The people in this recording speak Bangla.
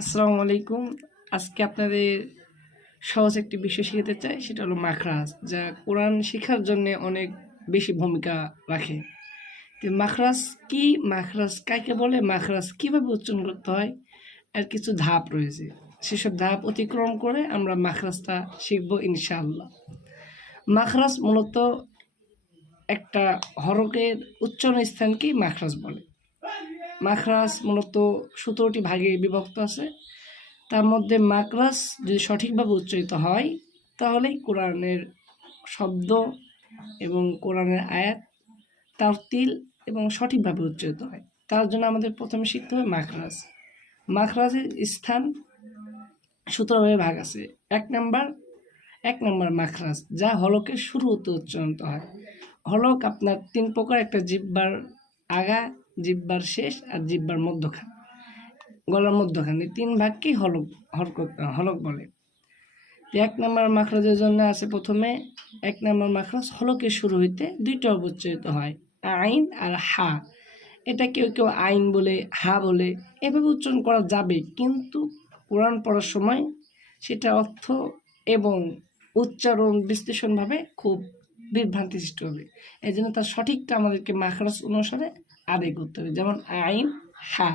আসসালামু আলাইকুম। আজকে আপনাদের সহজ একটি বিষয় শিখাতে চাই, সেটা হলো মাখরাজ, যা কোরআন শেখার জন্য অনেক বেশি ভূমিকা রাখে। তো মাখরাজ কি, মাখরাজ কাকে বলে, মাখরাজ কিভাবে উচ্চারণ করতে হয়, আর কিছু ধাপ রয়েছে। সেসব ধাপ অতিক্রম করে আমরা মাখরাজটা শিখবো ইনশাআল্লাহ। মাখরাজ মূলত একটা হরফের উচ্চারণ স্থানকেই মাখরাজ বলে। মাখরাজ মূলত 17টি ভাগে বিভক্ত আছে। তার মধ্যে মাকরাজ যদি সঠিকভাবে উচ্চারিত হয় তাহলেই কোরআনের শব্দ এবং কোরআনের আয়াত তারতিল এবং সঠিকভাবে উচ্চারিত হয়। তার জন্য আমাদের প্রথমে শিখতে হবে মাখরাজ। মাখরাজের স্থান 17ভাবে ভাগ আছে। এক নম্বর মাখরাজ, যা হলকের শুরু হতে উচ্চারিত হয়। হলক আপনার 3 প্রকার: একটা জিহ্বার আগা, জিহ্বার শেষ আর জিহ্বার মধ্যখান, গলার মধ্যখানে 3 ভাগকেই হলক বলে। 1 নম্বর মাখরাজের জন্য আছে প্রথমে 1 নম্বর মাখরাজ হলকের শুরু হইতে 2টা উচ্চারিত হয়, আইন আর হা। এটা কেউ কেউ আইন বলে, হা বলে, এভাবে উচ্চারণ করা যাবে, কিন্তু কোরআন পড়ার সময় সেটা অর্থ এবং উচ্চারণ বিশ্লেষণভাবে খুব বিভ্রান্তি সৃষ্টি হবে। এই জন্য তার সঠিকটা আমাদেরকে মাখরাজ অনুসারে আদায় করতে হবে। যেমন আইন, হা,